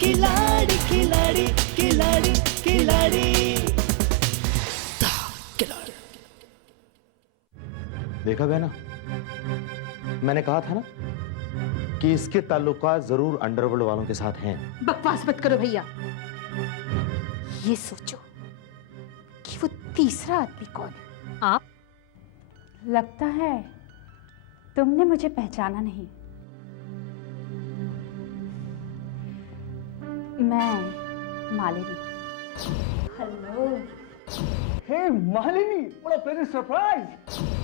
खिलाड़ी खिलाड़ी खिलाड़ी खिलाड़ी। देखा गया ना, मैंने कहा था ना कि इसके ताल्लुकात जरूर अंडरवर्ल्ड वालों के साथ हैं। बकवास मत करो भैया। ये सोचो कि वो तीसरा आदमी कौन है। आप? लगता है तुमने मुझे पहचाना नहीं। मैं मालिनी। हेलो। हे मालिनी, बड़ा प्लेजेंट सरप्राइज।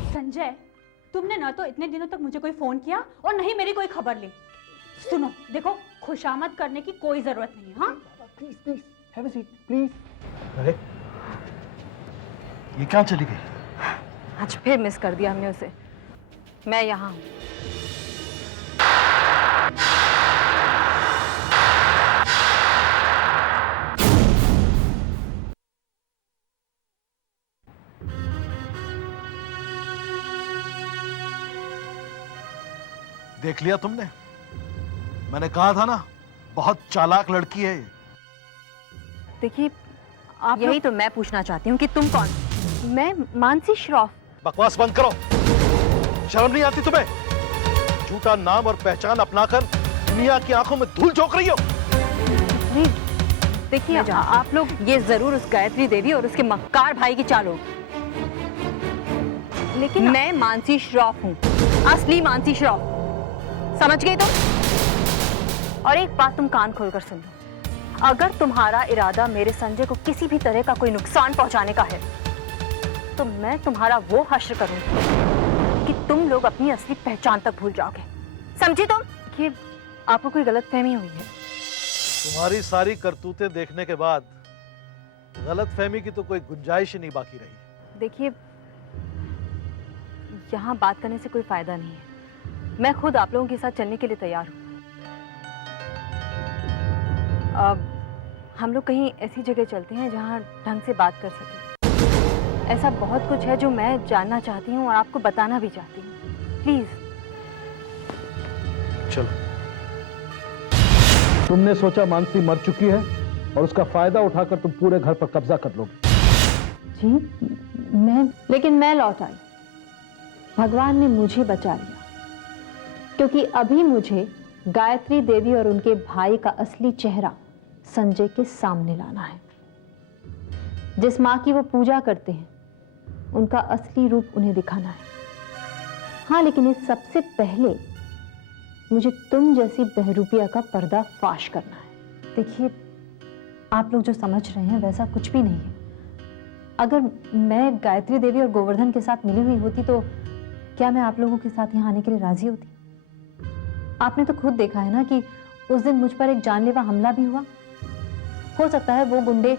संजय, तुमने ना तो इतने दिनों तक मुझे कोई फोन किया और नहीं मेरी कोई खबर ली। सुनो, देखो, खुशामद करने की कोई जरूरत नहीं है। हाँ, please please have a seat please. अरे ये क्या चली गई? आज फिर मिस कर दिया हमने उसे। मैं यहाँ हूँ। देख लिया तुमने? मैंने कहा था ना, बहुत चालाक लड़की है ये। देखिए, आप यही तो मैं पूछना चाहती हूँ कि तुम कौन? मैं मानसी श्रॉफ। बकवास बंद करो। शर्म नहीं आती तुम्हें? झूठा नाम और पहचान अपनाकर दुनिया की आंखों में धूल झोंक रही हो। देखिए, आप लोग ये जरूर उस गायत्री देवी और उसके मक्कार भाई की चाल हो, लेकिन मैं मानसी श्रॉफ हूँ, असली मानसी श्रॉफ। समझ गई तुम? और एक बात तुम कान खोलकर सुन लो, अगर तुम्हारा इरादा मेरे संजय को किसी भी तरह का कोई नुकसान पहुंचाने का है, तो मैं तुम्हारा वो हश्र करूंगी कि तुम लोग अपनी असली पहचान तक भूल जाओगे। समझी तुम? कि आपको कोई गलतफहमी हुई है। तुम्हारी सारी करतूतें देखने के बाद गलतफहमी की तो कोई गुंजाइश ही नहीं बाकी रही। देखिए, यहाँ बात करने से कोई फायदा नहीं है। मैं खुद आप लोगों के साथ चलने के लिए तैयार हूँ। अब हम लोग कहीं ऐसी जगह चलते हैं जहाँ ढंग से बात कर सकें। ऐसा बहुत कुछ है जो मैं जानना चाहती हूँ और आपको बताना भी चाहती हूँ। प्लीज चलो। तुमने सोचा मानसी मर चुकी है और उसका फायदा उठाकर तुम पूरे घर पर कब्जा कर लोगे। जी, लेकिन मैं लौट आई। भगवान ने मुझे बचा लिया, क्योंकि अभी मुझे गायत्री देवी और उनके भाई का असली चेहरा संजय के सामने लाना है। जिस मां की वो पूजा करते हैं, उनका असली रूप उन्हें दिखाना है। हाँ, लेकिन इस सबसे पहले मुझे तुम जैसी बहरूपिया का पर्दा फाश करना है। देखिए, आप लोग जो समझ रहे हैं वैसा कुछ भी नहीं है। अगर मैं गायत्री देवी और गोवर्धन के साथ मिली हुई होती तो क्या मैं आप लोगों के साथ यहाँ आने के लिए राजी होती? आपने तो खुद देखा है ना कि उस दिन मुझ पर एक जानलेवा हमला भी हुआ। हो सकता है वो गुंडे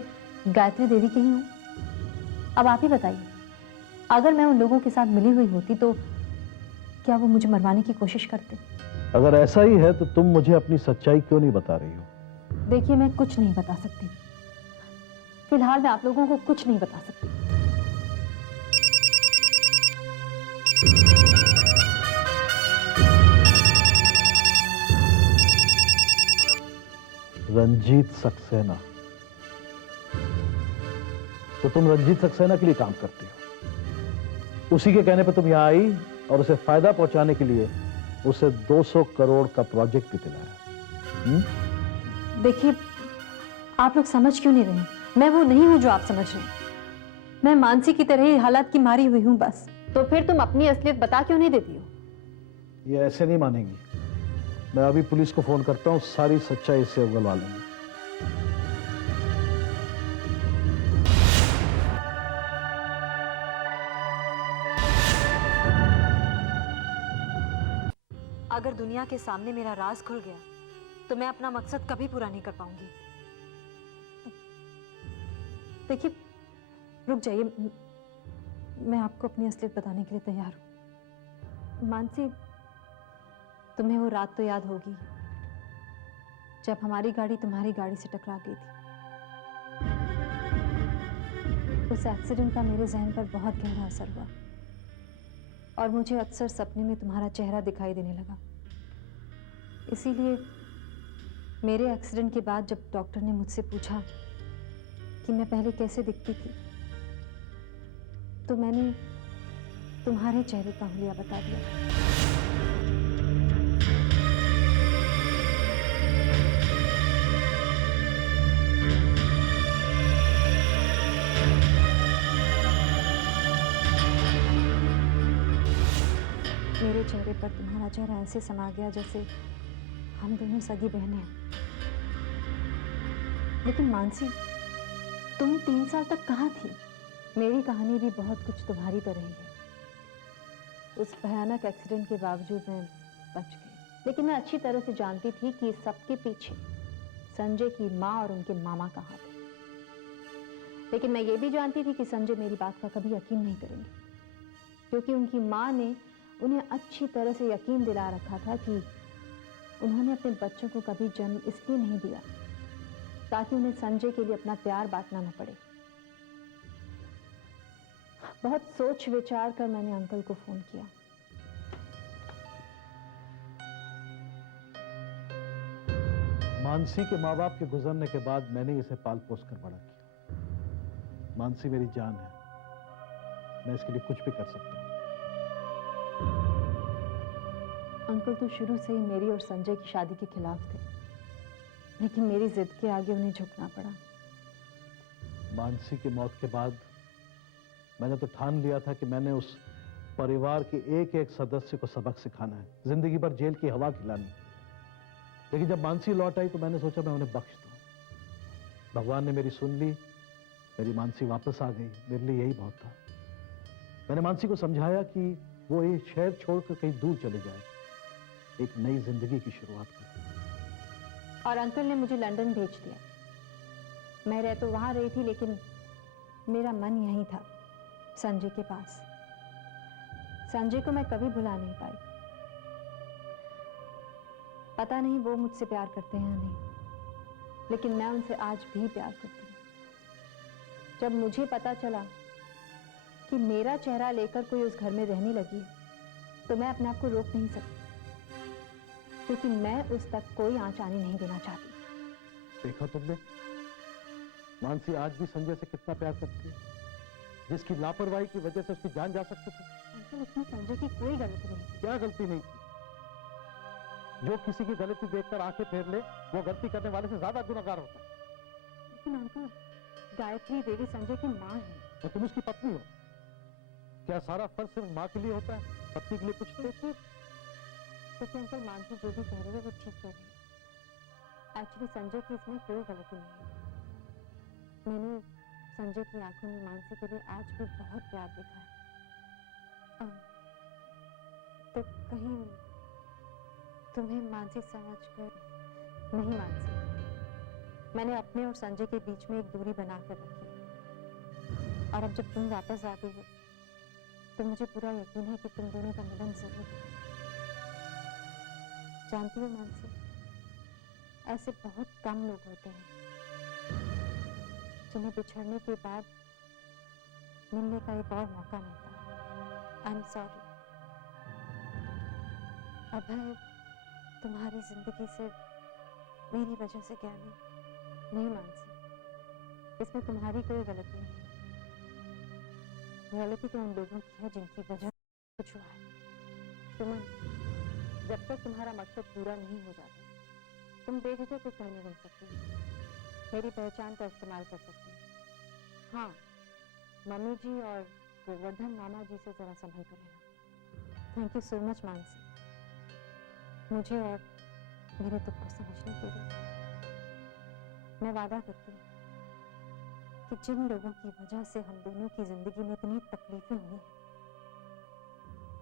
गायत्री देवी के ही हों। अब आप ही बताइए, अगर मैं उन लोगों के साथ मिली हुई होती तो क्या वो मुझे मरवाने की कोशिश करते? अगर ऐसा ही है तो तुम मुझे अपनी सच्चाई क्यों नहीं बता रही हो? देखिए, मैं कुछ नहीं बता सकती। फिलहाल मैं आप लोगों को कुछ नहीं बता सकती। रंजीत सक्सेना। तो तुम रंजीत सक्सेना के लिए काम करती हो। उसी के कहने पर तुम यहां आई और उसे फायदा पहुंचाने के लिए उसे 200 करोड़ का प्रोजेक्ट भी दिलाया। देखिए, आप लोग समझ क्यों नहीं रहे? मैं वो नहीं हूं जो आप समझ रहे हैं। मैं मानसी की तरह ही हालात की मारी हुई हूं बस। तो फिर तुम अपनी असलियत बता क्यों नहीं देती हो? ये ऐसे नहीं मानेंगी। मैं अभी पुलिस को फोन करता हूं, सारी सच्चाई इससे उगलवा लेंगे। अगर दुनिया के सामने मेरा राज खुल गया तो मैं अपना मकसद कभी पूरा नहीं कर पाऊंगी। देखिए, रुक जाइए, मैं आपको अपनी असलियत बताने के लिए तैयार हूं। मानसी, तुम्हें वो रात तो याद होगी जब हमारी गाड़ी तुम्हारी गाड़ी से टकरा गई थी। उस एक्सीडेंट का मेरे जहन पर बहुत गहरा असर हुआ और मुझे अक्सर सपने में तुम्हारा चेहरा दिखाई देने लगा। इसीलिए मेरे एक्सीडेंट के बाद जब डॉक्टर ने मुझसे पूछा कि मैं पहले कैसे दिखती थी, तो मैंने तुम्हारे चेहरे का हुलिया बता दिया। मेरे चेहरे पर तुम्हारा चेहरा ऐसे समा गया जैसे हम दोनों सगी बहनें हैं। लेकिन मानसी, तुम 3 साल तक कहाँ थी? मेरी कहानी भी बहुत कुछ तुम्हारी तरह ही है। उस भयानक एक्सीडेंट के बावजूद मैं बच गई, लेकिन मैं अच्छी तरह से जानती थी कि इस सबके पीछे संजय की माँ और उनके मामा का हाथ है। लेकिन मैं ये भी जानती थी कि संजय मेरी बात का कभी यकीन नहीं करेंगे, क्योंकि उनकी माँ ने उन्हें अच्छी तरह से यकीन दिला रखा था कि उन्होंने अपने बच्चों को कभी जन्म इसलिए नहीं दिया ताकि उन्हें संजय के लिए अपना प्यार बांटना न पड़े। बहुत सोच विचार कर मैंने अंकल को फोन किया। मानसी के माँ बाप के गुजरने के बाद मैंने इसे पाल पोस कर बड़ा किया। मानसी मेरी जान है, मैं इसके लिए कुछ भी कर सकता हूँ। अंकल तो शुरू से ही मेरी और संजय की शादी के खिलाफ थे, लेकिन मेरी जिद के आगे उन्हें झुकना पड़ा। मानसी की मौत के बाद मैंने तो ठान लिया था कि मैंने उस परिवार के एक एक सदस्य को सबक सिखाना है, जिंदगी भर जेल की हवा खिलानी। लेकिन जब मानसी लौट आई तो मैंने सोचा मैं उन्हें बख्श दूं। भगवान ने मेरी सुन ली, मेरी मानसी वापस आ गई। मेरे लिए यही बहुत था। मैंने मानसी को समझाया कि वो ये शहर छोड़कर कहीं दूर चले जाए, एक नई जिंदगी की शुरुआत करें। और अंकल ने मुझे लंदन भेज दिया। मैं रह तो वहां रही थी, लेकिन मेरा मन यहीं था, संजय के पास। संजय को मैं कभी भुला नहीं पाई। पता नहीं वो मुझसे प्यार करते हैं या नहीं, लेकिन मैं उनसे आज भी प्यार करती हूँ। जब मुझे पता चला कि मेरा चेहरा लेकर कोई उस घर में रहने लगी है, तो मैं अपने आप को रोक नहीं सकती, क्योंकि मैं उस तक कोई आंच आने नहीं देना चाहती। देखा तुमने, मानसी आज भी संजय से कितना प्यार करती है, जिसकी लापरवाही की वजह से उसकी जान जा सकती थी। अंकल, इसमें संजय की कोई गलती नहीं थी। क्या गलती नहीं थी? जो किसी की गलती देखकर आंखें फेर ले, वो गलती करने वाले से ज्यादा गुनहगार होता है। लेकिन अंकल, गायत्री देवी संजय की माँ है। तो तुम उसकी पत्नी हो, क्या सारा फर्ज सिर्फ माँ के लिए होता है, पत्नी के लिए कुछ नहीं? देखिए अंकल, मानसी जो भी कह रही है वो ठीक कह रही है। एक्चुअली संजय की इसमें कोई गलती नहीं है। मैंने संजय की आंखों में मानसी के लिए आज भी बहुत प्यार देखा है। तो कहीं तुम्हें मानसी समझकर नहीं। मानसी, मैंने अपने और संजय के बीच में एक दूरी बनाकर रखी, और अब जब तुम वापस आ गई हो तो मुझे पूरा यकीन है कि तुम दोनों का मिलन जरूर होगा। जानती हो मानसी, ऐसे बहुत कम लोग होते हैं जिन्हें बिछड़ने के बाद मिलने का एक और मौका मिलता है। I am sorry. अभय तुम्हारी जिंदगी से मेरी वजह से गया नहीं मानसी, इसमें तुम्हारी कोई गलती नहीं है। गलती तो उन लोगों की है जिनकी वजह कुछ हुआ है। सुमन, जब तक तुम्हारा मकसद पूरा नहीं हो जाता, तुम बेझिझक कुछ कहने बन सकती हो, मेरी पहचान का इस्तेमाल कर सकती हो। हाँ, मम्मी जी और गोवर्धन मामा जी से जरा संभल कर लेना। Thank you so much Mansi, मुझे और मेरे दुख को समझने के लिए। मैं वादा करती हूँ कि जिन लोगों की वजह से हम दोनों की जिंदगी में इतनी तकलीफें हुई हैं,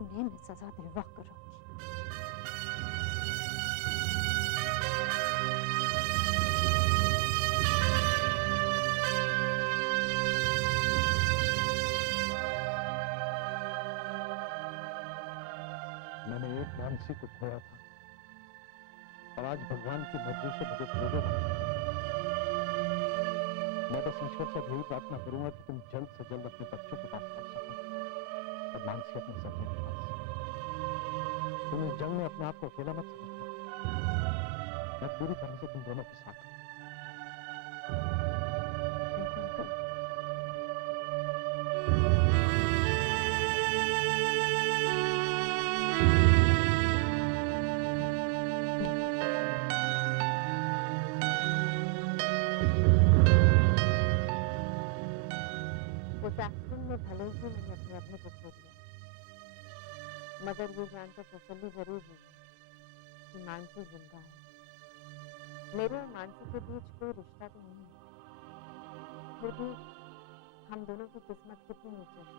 उन्हें मैं सजा दिलवा कर रहूंगी। मैंने एक मानसी को खोया था, और आज भगवान की मर्जी से मुझे दो बना। मैं बस ईश्वर से यही प्रार्थना करूंगा कि तुम जल्द से जल्द अपने बच्चों के पास पहुंच सको, और मानसी अपने सपने के पास। तुम इस जंग में अपने आप को अकेला मत समझना। मैं पूरी तरह से तुम दोनों के साथ हूं। उस एक्सीडेंट में भले ही मैंने अपने अपने को खो दिया, मगर ये जानकर तसल्ली जरूर हुई कि मानसी जिंदा है। मेरे और मानसी के बीच कोई रिश्ता तो नहीं है, फिर भी हम दोनों की किस्मत कितनी ऊंची है।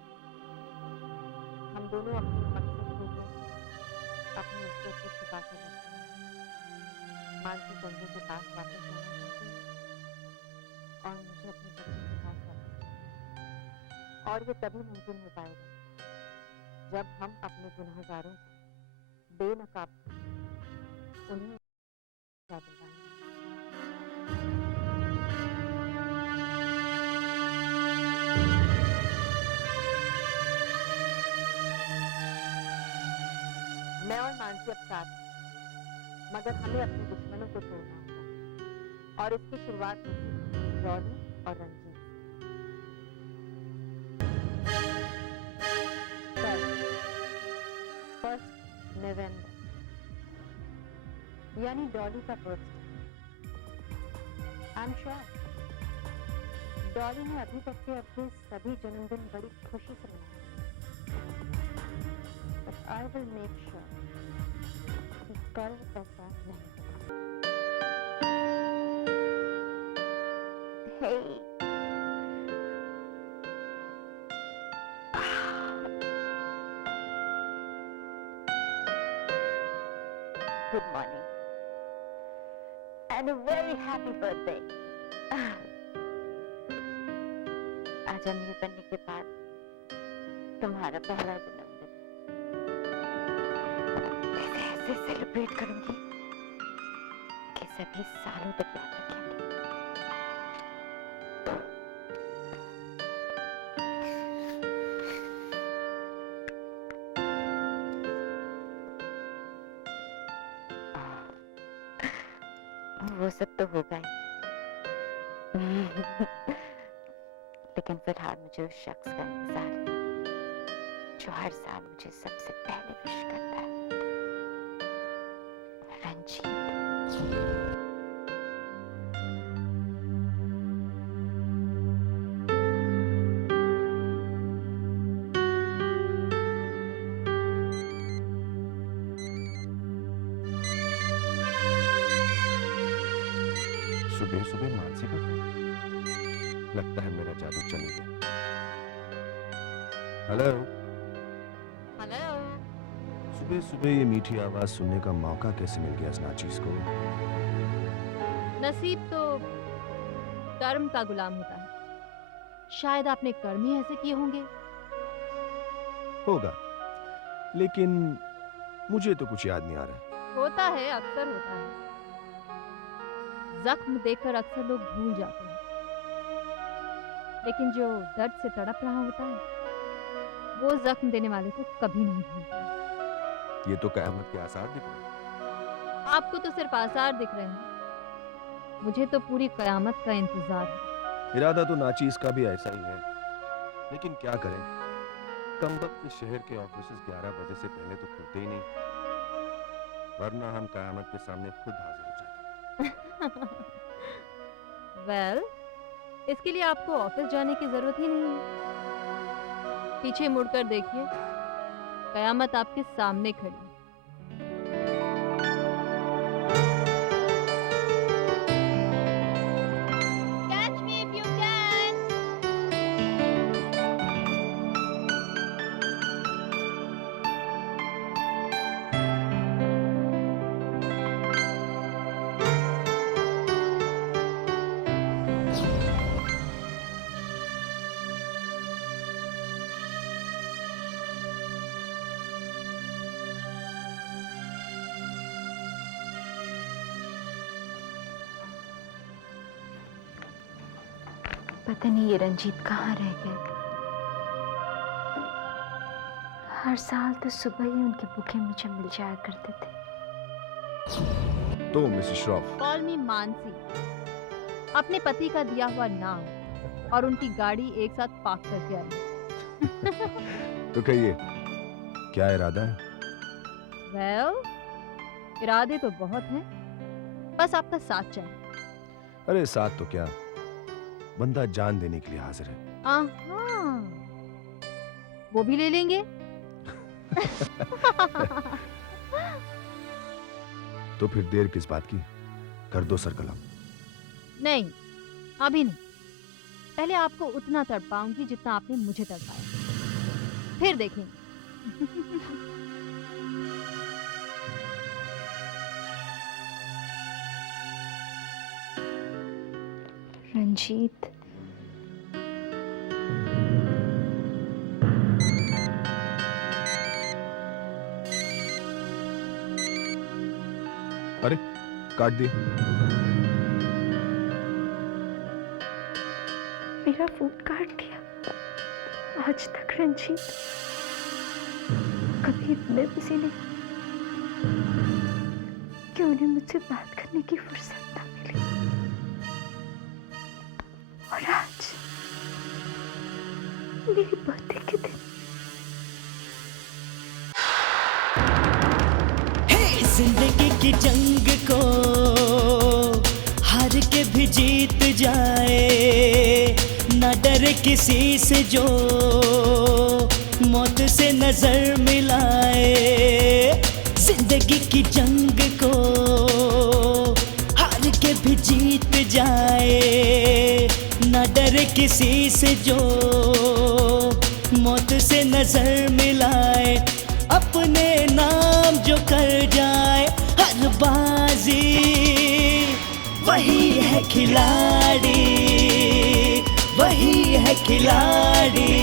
हम दोनों अपने मकसद के लिए अपने रिश्ते को छुपा कर रखते हैं। मानसी संजय के पास वापस जाना चाहती है और मुझे अपने बच्चे के पास वापस जाना है। और ये तभी मुमकिन हो पाएगा जब हम अपने गुनहगारों को बेनकाब उन्हें सजा दिलवाएंगे। मैं और मानसी अब साथ हैं, मगर हमें अपने दुश्मनों को तोड़ना होगा और इसकी शुरुआत होगी डॉली और रंजीत। 1 नवंबर यानी डॉली का birthday. I am sure Dolly ने अभी तक के अपने सभी जन्मदिन बड़ी खुशी से मनाए, but I will make sure कि कल ऐसा नहीं होगा। Hey. Good morning and a very happy birthday. आज अमीर बनने के बाद तुम्हारा पहला जन्मदिन है। ऐसे सेलिब्रेट करूंगी कि सभी सालों तक याद रखेंगे। वो सब तो होगा ही लेकिन फिलहाल मुझे उस शख्स का इंतजार है जो हर साल मुझे सबसे पहले विश करता है, रंजीत। सुबह सुबह मानसी का फोन। लगता है मेरा जादू चल ही गया। हेलो। हेलो। सुबह सुबह ये मीठी आवाज सुनने का मौका कैसे मिल गया इस नाचीज को? नसीब तो कर्म का गुलाम होता है। शायद आपने कर्म ही ऐसे किए होंगे। होगा, लेकिन मुझे तो कुछ याद नहीं आ रहा। होता है, अक्सर होता है। जख्म देखकर अक्सर लोग भूल जाते हैं, लेकिन जो दर्द से तड़प रहा होता है वो जख्म देने वाले को कभी नहीं भूलता। ये तो कयामत के आसार दिख रहे हैं। आपको तो सिर्फ आसार दिख रहे हैं, मुझे तो पूरी कयामत का इंतजार है। इरादा तो नाचीज का भी ऐसा ही है, लेकिन क्या करें, कमबख्त के शहर के ऑफिस 11 बजे से पहले तो खुलते ही नहीं, वरना हम कयामत के सामने खुद हाजिर हो जाते। वेल, इसके लिए आपको ऑफिस जाने की जरूरत ही नहीं है। पीछे मुड़कर देखिए, कयामत आपके सामने खड़ी है। Catch me if you can. पता नहीं ये रंजीत कहाँ रह गए। हर साल तो सुबह ही उनके बुके मुझे मिल जाया करते थे। तो मिसेस श्रॉफ, कॉल मी मानसी। अपने पति का दिया हुआ नाम और उनकी गाड़ी एक साथ पार्क करके आई। तो कहिए क्या इरादा है? वेल, इरादे तो बहुत हैं, बस आपका साथ चाहिए। अरे साथ तो क्या, बंदा जान देने के लिए हाजिर है। आहा, वो भी ले लेंगे। तो फिर देर किस बात की, कर दो सरकलम। नहीं, अभी नहीं। पहले आपको उतना तड़पाऊंगी जितना आपने मुझे तड़पाया, फिर देखेंगे। रंजीत, अरे काट दी। मेरा फोन काट दिया। आज तक रंजीत कभी इतने बिजी नहीं कि उन्हें मुझसे बात करने की फुर्सत ना मिली, और आज मेरी बर्थडे के दिन जिंदगी की जंग को हार के भी जीत जाए, ना डरे किसी से जो मौत से नजर मिलाए। जिंदगी की जंग को हार के भी जीत जाए, ना डरे किसी से जो मौत से नजर मिलाए। अपने नाम जो कर जाए हर बाजी, वही है खिलाड़ी, वही है खिलाड़ी।